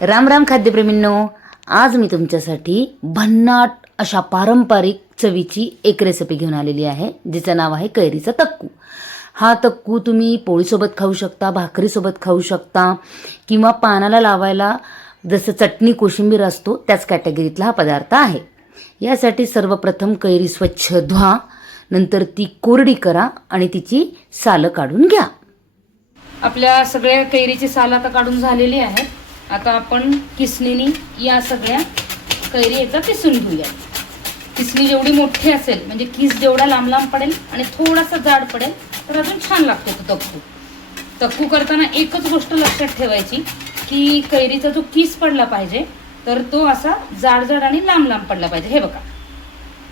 राम राम खाद्यप्रेमींनो, आज मी तुमच्यासाठी भन्नाट अशा पारंपरिक चवीची एक रेसिपी घेऊन आलेली आहे, जिचं नाव आहे कैरीचा तक्कू. हा तक्कू तुम्ही पोळीसोबत खाऊ शकता, भाकरीसोबत खाऊ शकता किंवा पानाला लावायला जसं चटणी कोशिंबीर असतो त्याच कॅटेगरीतला हा पदार्थ आहे. यासाठी सर्वप्रथम कैरी स्वच्छ धुवा, नंतर ती कोरडी करा आणि तिची सालं काढून घ्या. आपल्या सगळ्या कैरीची सालं आता काढून झालेली आहेत. आता आपण किसणीने या सगळ्या कैरी याचा किसून घेऊया. किसणी जेवढी मोठी असेल म्हणजे किस जेवढा लांब लांब पडेल आणि थोडासा जाड पडेल तर अजून छान लागतो तो तक्कू. तक्कू करताना एकच गोष्ट लक्षात ठेवायची की कैरीचा जो किस पडला पाहिजे तर तो असा जाड जाड आणि लांब लांब पडला पाहिजे. हे बघा,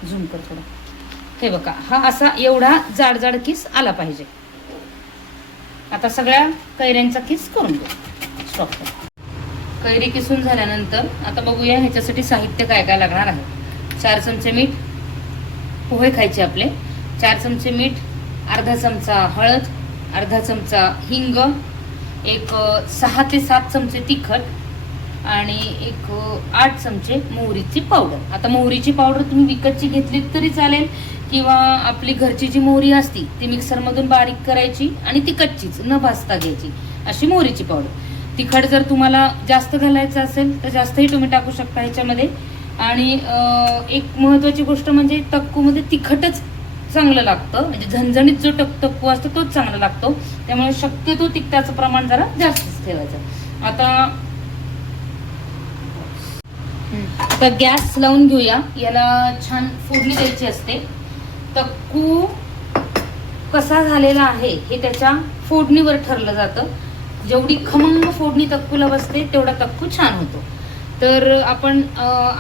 झूम कर थोडं. हे बघा, हा असा एवढा जाड जाड किस आला पाहिजे. आता सगळ्या कैऱ्यांचा किस करून घेऊ. स्टॉप कर. कैरी किसून झाल्यानंतर आता बघूया ह्याच्यासाठी साहित्य काय काय लागणार आहे. 4 चमचे मीठ, पोहे खायचे आपले, 4 चमचे मीठ, अर्धा चमचा हळद, अर्धा चमचा हिंग, एक 6 ते 7 चमचे तिखट आणि एक 8 चमचे मोहरीची पावडर. आता मोहरीची पावडर तुम्ही विकतची घेतली तरी चालेल किंवा आपली घरची जी मोहरी असती ती मिक्सरमधून बारीक करायची आणि ती कच्चीच न भाजता घ्यायची, अशी मोहरीची पावडर. तिखट जर तुम्हाला जास्त घालायचं असेल तर जास्तही तुम्ही टाकू शकता ह्याच्यामध्ये. आणि एक महत्त्वाची गोष्ट म्हणजे तक्कूमध्ये तिखटच चांगलं लागतं, म्हणजे झणझणीत जो तक्कू असतो तोच चांगला लागतो. त्यामुळे शक्यतो तिखटाचं प्रमाण जरा जास्तच ठेवायचं. आता गॅस लावून घेऊया. याला छान फोडणी द्यायची असते. तक्कू कसा झालेला आहे हे त्याच्या फोडणीवर ठरलं जातं. जेवढी खमंग फोडणी तक्कूला बसते तेवढा तक्कू छान होतो. तर आपण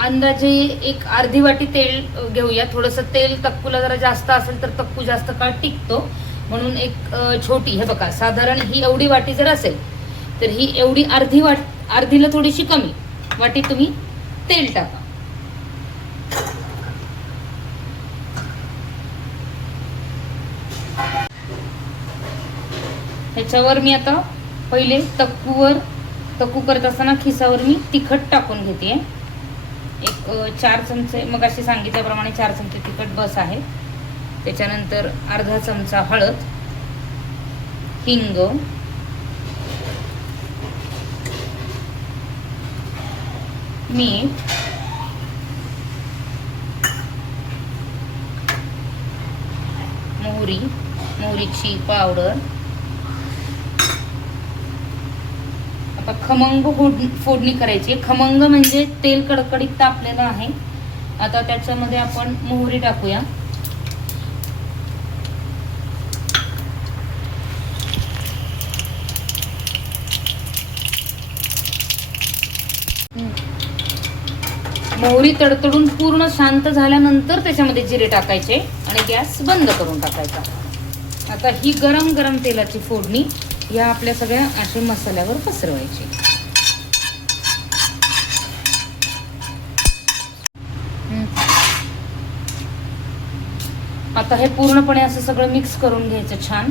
अंदाजे एक अर्धी वाटी तेल घेऊया. थोडंसं तेल तक्कूला जरा जास्त असेल तर तक्कू जास्त काळ टिकतो, म्हणून एक छोटी, हे बघा, साधारण ही एवढी वाटी जर असेल तर ही एवढी अर्धीला थोडीशी कमी वाटी तुम्ही तेल टाका. ह्याच्यावर मी आता पहिले तक्कू करत असताना खिसावर मी तिखट टाकून घेते. एक 4 चमचे, मग अशी सांगितल्याप्रमाणे 4 चमचे तिखट बस आहे. त्याच्यानंतर अर्धा चमचा हळद, हिंग, मीठ, मोहरीची पावडर. खमंग फोडणी करायची. खमंग म्हणजे तेल कडकडीत तापलेलं आहे. आता त्याच्यामध्ये आपण मोहरी टाकूया. मोहरी तडतडून पूर्ण शांत झाल्यानंतर त्याच्यामध्ये जिरे टाकायचे आणि गॅस बंद करून टाकायचा. आता ही गरम गरम तेलाची फोडणी या आपल्या सगळ्या अशा मसाल्यावर पसरवायची. आता हे पूर्णपणे असं सगळं मिक्स करून घ्यायचं छान.